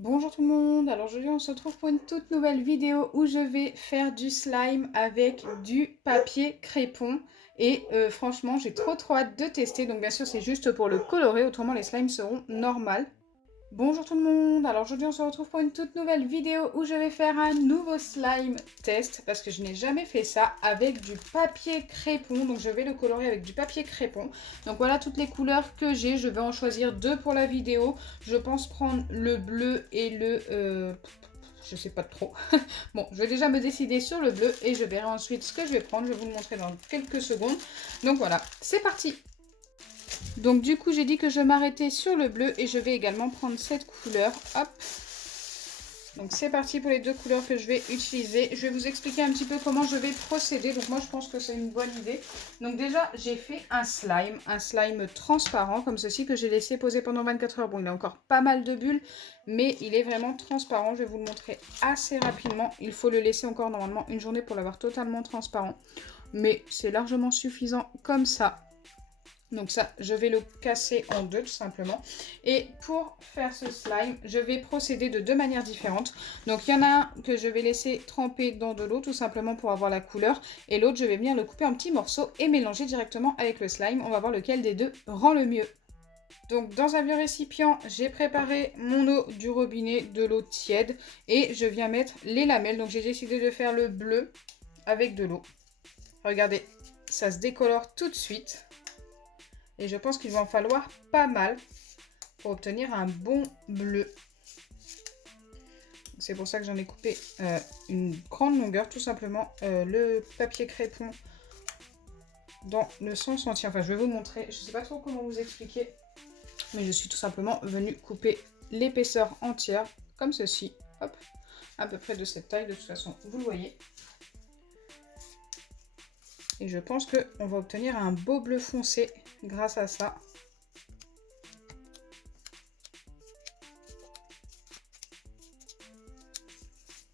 Bonjour tout le monde, alors aujourd'hui on se retrouve pour une toute nouvelle vidéo où je vais faire du slime avec du papier crépon et franchement j'ai trop hâte de tester, donc bien sûr c'est juste pour le colorer, autrement les slimes seront normales. Bonjour tout le monde, alors aujourd'hui on se retrouve pour une toute nouvelle vidéo où je vais faire un nouveau slime test parce que je n'ai jamais fait ça avec du papier crépon, donc je vais le colorer avec du papier crépon. Donc voilà toutes les couleurs que j'ai, je vais en choisir deux pour la vidéo. Je pense prendre le bleu et je sais pas trop. Bon, je vais déjà me décider sur le bleu et je verrai ensuite ce que je vais prendre, je vais vous le montrer dans quelques secondes. Donc voilà, c'est parti! Donc du coup, j'ai dit que je m'arrêtais sur le bleu et je vais également prendre cette couleur. Hop. Donc c'est parti pour les deux couleurs que je vais utiliser. Je vais vous expliquer un petit peu comment je vais procéder. Donc moi, je pense que c'est une bonne idée. Donc déjà, j'ai fait un slime transparent comme ceci que j'ai laissé poser pendant 24 heures. Bon, il a encore pas mal de bulles, mais il est vraiment transparent. Je vais vous le montrer assez rapidement. Il faut le laisser encore normalement une journée pour l'avoir totalement transparent. Mais c'est largement suffisant comme ça. Donc ça, je vais le casser en deux tout simplement. Et pour faire ce slime, je vais procéder de deux manières différentes. Donc il y en a un que je vais laisser tremper dans de l'eau tout simplement pour avoir la couleur. Et l'autre, je vais venir le couper en petits morceaux et mélanger directement avec le slime. On va voir lequel des deux rend le mieux. Donc dans un vieux récipient, j'ai préparé mon eau du robinet, de l'eau tiède. Et je viens mettre les lamelles. Donc j'ai décidé de faire le bleu avec de l'eau. Regardez, ça se décolore tout de suite. Et je pense qu'il va en falloir pas mal pour obtenir un bon bleu. C'est pour ça que j'en ai coupé une grande longueur, tout simplement. Le papier crépon dans le sens entier. Enfin, je vais vous montrer. Je ne sais pas trop comment vous expliquer. Mais je suis tout simplement venue couper l'épaisseur entière, comme ceci. Hop, à peu près de cette taille. De toute façon, vous le voyez. Et je pense qu'on va obtenir un beau bleu foncé grâce à ça.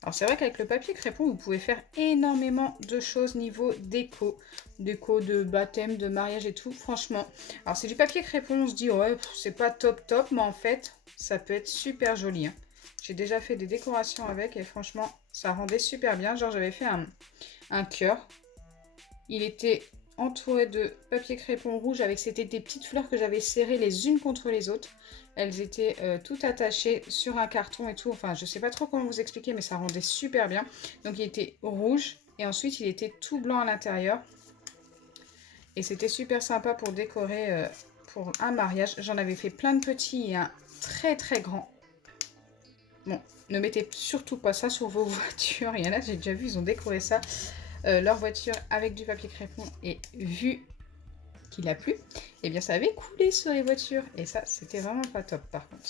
Alors c'est vrai qu'avec le papier crépon, vous pouvez faire énormément de choses niveau déco. Déco de baptême, de mariage et tout, franchement. Alors c'est du papier crépon, on se dit ouais, c'est pas top top, mais en fait, ça peut être super joli. Hein. J'ai déjà fait des décorations avec et franchement, ça rendait super bien. Genre j'avais fait un cœur. Il était entouré de papier crépon rouge avec c'était des petites fleurs que j'avais serrées les unes contre les autres. Elles étaient toutes attachées sur un carton et tout. Enfin, je sais pas trop comment vous expliquer, mais ça rendait super bien. Donc, il était rouge et ensuite, il était tout blanc à l'intérieur. Et c'était super sympa pour décorer pour un mariage. J'en avais fait plein de petits et un très très grand. Bon, ne mettez surtout pas ça sur vos voitures. Il y en a, j'ai déjà vu, ils ont décoré ça. Leur voiture avec du papier crépon et vu qu'il a plu, eh bien ça avait coulé sur les voitures et ça c'était vraiment pas top par contre.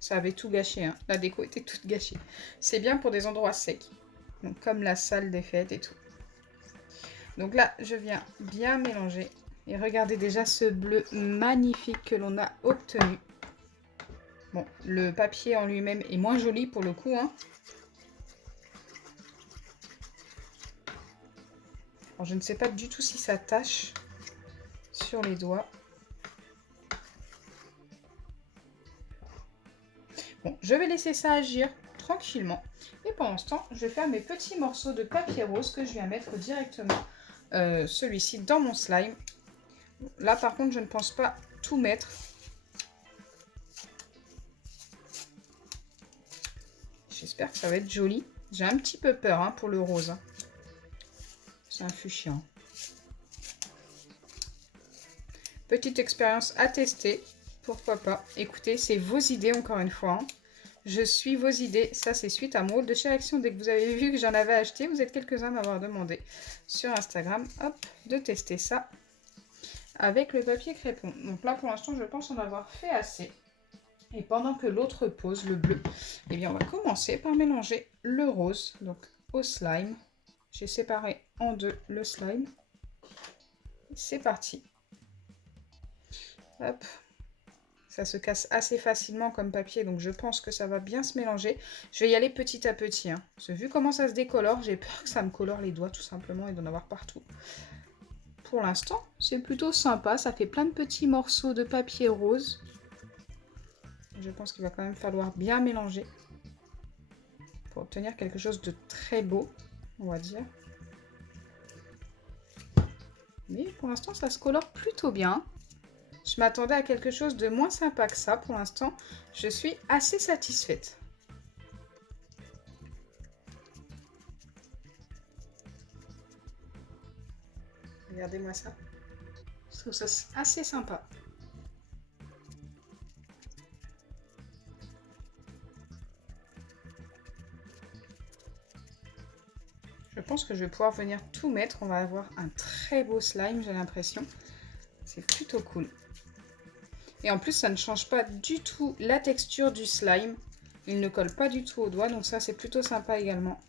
Ça avait tout gâché, hein. La déco était toute gâchée. C'est bien pour des endroits secs, donc comme la salle des fêtes et tout. Donc là je viens bien mélanger et regardez déjà ce bleu magnifique que l'on a obtenu. Bon, le papier en lui-même est moins joli pour le coup, hein. Alors, je ne sais pas du tout si ça tâche sur les doigts. Bon, je vais laisser ça agir tranquillement. Et pendant ce temps, je vais faire mes petits morceaux de papier rose que je viens mettre directement celui-ci dans mon slime. Là, par contre, je ne pense pas tout mettre. J'espère que ça va être joli. J'ai un petit peu peur hein, pour le rose. Hein. C'est un fuchsia. Petite expérience à tester. Pourquoi pas. Écoutez, c'est vos idées encore une fois. Hein. Je suis vos idées. Ça, c'est suite à mon haul de chez Action. Dès que vous avez vu que j'en avais acheté, vous êtes quelques-uns à m'avoir demandé sur Instagram hop, de tester ça avec le papier crépon. Donc là, pour l'instant, je pense en avoir fait assez. Et pendant que l'autre pose, le bleu, eh bien, on va commencer par mélanger le rose donc au slime. J'ai séparé en deux le slime. C'est parti. Hop. Ça se casse assez facilement comme papier, donc je pense que ça va bien se mélanger. Je vais y aller petit à petit. Hein. Parce que vu comment ça se décolore, j'ai peur que ça me colore les doigts tout simplement et d'en avoir partout. Pour l'instant, c'est plutôt sympa. Ça fait plein de petits morceaux de papier rose. je pense qu'il va quand même falloir bien mélanger pour obtenir quelque chose de très beau, on va dire. Mais pour l'instant, ça se colore plutôt bien. Je m'attendais à quelque chose de moins sympa que ça. Pour l'instant, je suis assez satisfaite. Regardez-moi ça. Je trouve ça assez sympa. Je pense que je vais pouvoir venir tout mettre. On va avoir un très beau slime, j'ai l'impression. C'est plutôt cool. Et en plus, ça ne change pas du tout la texture du slime. Il ne colle pas du tout au doigt, donc ça, c'est plutôt sympa également.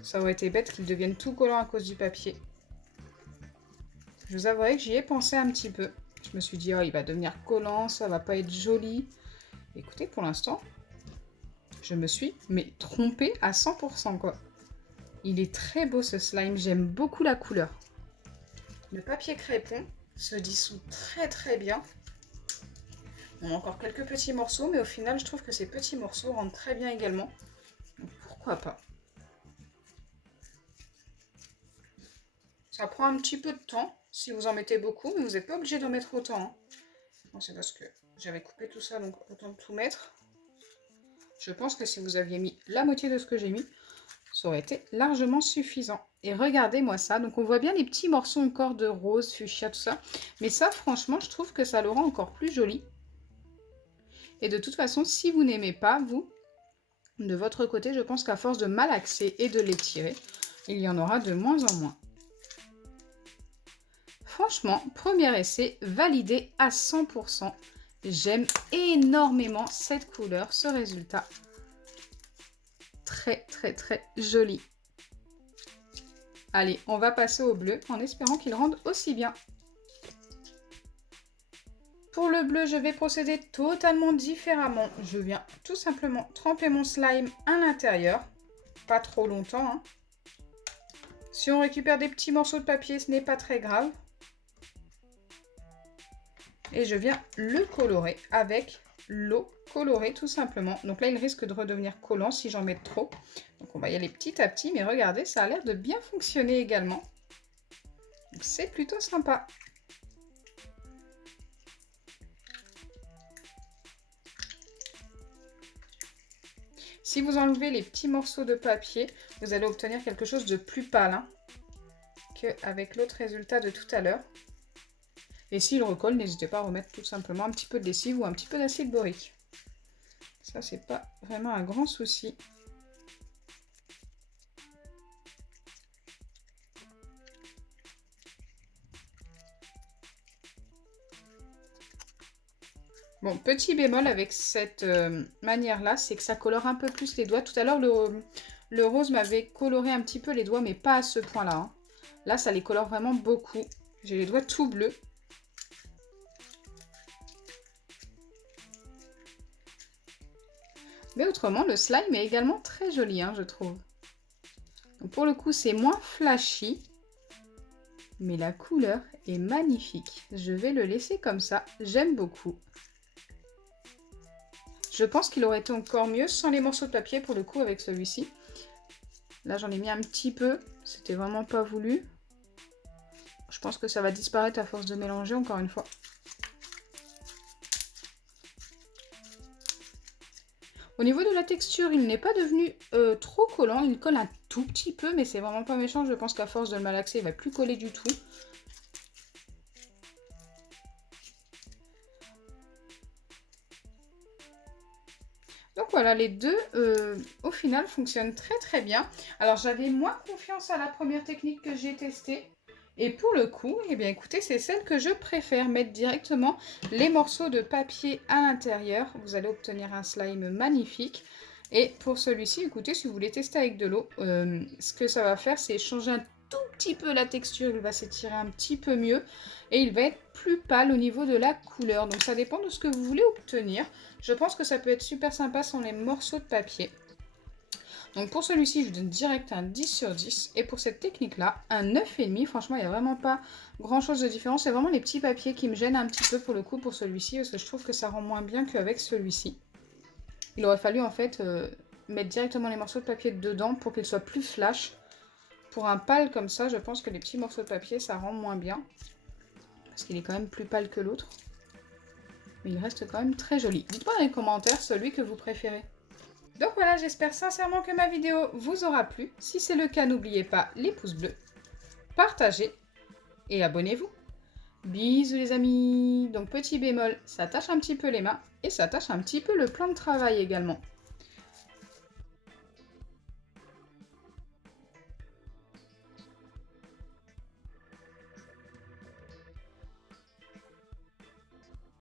Ça aurait été bête qu'il devienne tout collant à cause du papier. Je vous avouerai que j'y ai pensé un petit peu. Je me suis dit, oh, il va devenir collant, ça va pas être joli. Écoutez, pour l'instant, je me suis trompée à 100%, quoi. Il est très beau ce slime, j'aime beaucoup la couleur. Le papier crépon se dissout très bien. On a encore quelques petits morceaux, mais au final, je trouve que ces petits morceaux rendent très bien également. Donc pourquoi pas. Ça prend un petit peu de temps si vous en mettez beaucoup, mais vous n'êtes pas obligé d'en mettre autant. Hein. Bon, c'est parce que j'avais coupé tout ça, donc autant tout mettre. Je pense que si vous aviez mis la moitié de ce que j'ai mis, ça aurait été largement suffisant. Et regardez-moi ça. Donc on voit bien les petits morceaux encore de rose, fuchsia, tout ça. Mais ça, franchement, je trouve que ça le rend encore plus joli. Et de toute façon, si vous n'aimez pas, vous, de votre côté, je pense qu'à force de malaxer et de l'étirer, il y en aura de moins en moins. Franchement, premier essai, validé à 100%. J'aime énormément cette couleur, ce résultat. Très joli. Allez, on va passer au bleu en espérant qu'il rende aussi bien. Pour le bleu, je vais procéder totalement différemment. Je viens tout simplement tremper mon slime à l'intérieur. Pas trop longtemps. Hein. Si on récupère des petits morceaux de papier, ce n'est pas très grave. Et je viens le colorer avec l'eau colorée tout simplement. Donc là, il risque de redevenir collant si j'en mets trop. Donc on va y aller petit à petit, mais regardez, ça a l'air de bien fonctionner également. C'est plutôt sympa. Si vous enlevez les petits morceaux de papier, vous allez obtenir quelque chose de plus pâle hein, qu'avec l'autre résultat de tout à l'heure. Et s'il recolle, n'hésitez pas à remettre tout simplement un petit peu de lessive ou un petit peu d'acide borique. Ça, c'est pas vraiment un grand souci. Bon, petit bémol avec cette manière-là, c'est que ça colore un peu plus les doigts. Tout à l'heure, le rose m'avait coloré un petit peu les doigts, mais pas à ce point-là. Hein. Là, ça les colore vraiment beaucoup. J'ai les doigts tout bleus. Mais autrement, le slime est également très joli, hein, je trouve. Donc pour le coup, c'est moins flashy. Mais la couleur est magnifique. Je vais le laisser comme ça. J'aime beaucoup. Je pense qu'il aurait été encore mieux sans les morceaux de papier pour le coup avec celui-ci. Là, j'en ai mis un petit peu. C'était vraiment pas voulu. Je pense que ça va disparaître à force de mélanger encore une fois. Au niveau de la texture, il n'est pas devenu trop collant. Il colle un tout petit peu, mais c'est vraiment pas méchant. Je pense qu'à force de le malaxer, il va plus coller du tout. Donc voilà, les deux, au final, fonctionnent très bien. Alors, j'avais moins confiance à la première technique que j'ai testée. Et pour le coup, eh bien écoutez, c'est celle que je préfère, mettre directement les morceaux de papier à l'intérieur. Vous allez obtenir un slime magnifique. Et pour celui-ci, écoutez, si vous voulez tester avec de l'eau, ce que ça va faire, c'est changer un tout petit peu la texture. Il va s'étirer un petit peu mieux et il va être plus pâle au niveau de la couleur. Donc ça dépend de ce que vous voulez obtenir. Je pense que ça peut être super sympa sans les morceaux de papier. Donc pour celui-ci, je donne direct un 10 sur 10. Et pour cette technique-là, un 9,5. Franchement, il n'y a vraiment pas grand-chose de différent. C'est vraiment les petits papiers qui me gênent un petit peu pour le coup pour celui-ci. Parce que je trouve que ça rend moins bien qu'avec celui-ci. Il aurait fallu en fait mettre directement les morceaux de papier dedans pour qu'il soit plus flash. Pour un pâle comme ça, je pense que les petits morceaux de papier, ça rend moins bien. Parce qu'il est quand même plus pâle que l'autre. Mais il reste quand même très joli. Dites-moi dans les commentaires celui que vous préférez. Donc voilà, j'espère sincèrement que ma vidéo vous aura plu. Si c'est le cas, n'oubliez pas les pouces bleus, partagez et abonnez-vous. Bisous les amis. Donc petit bémol, ça tâche un petit peu les mains et ça tâche un petit peu le plan de travail également.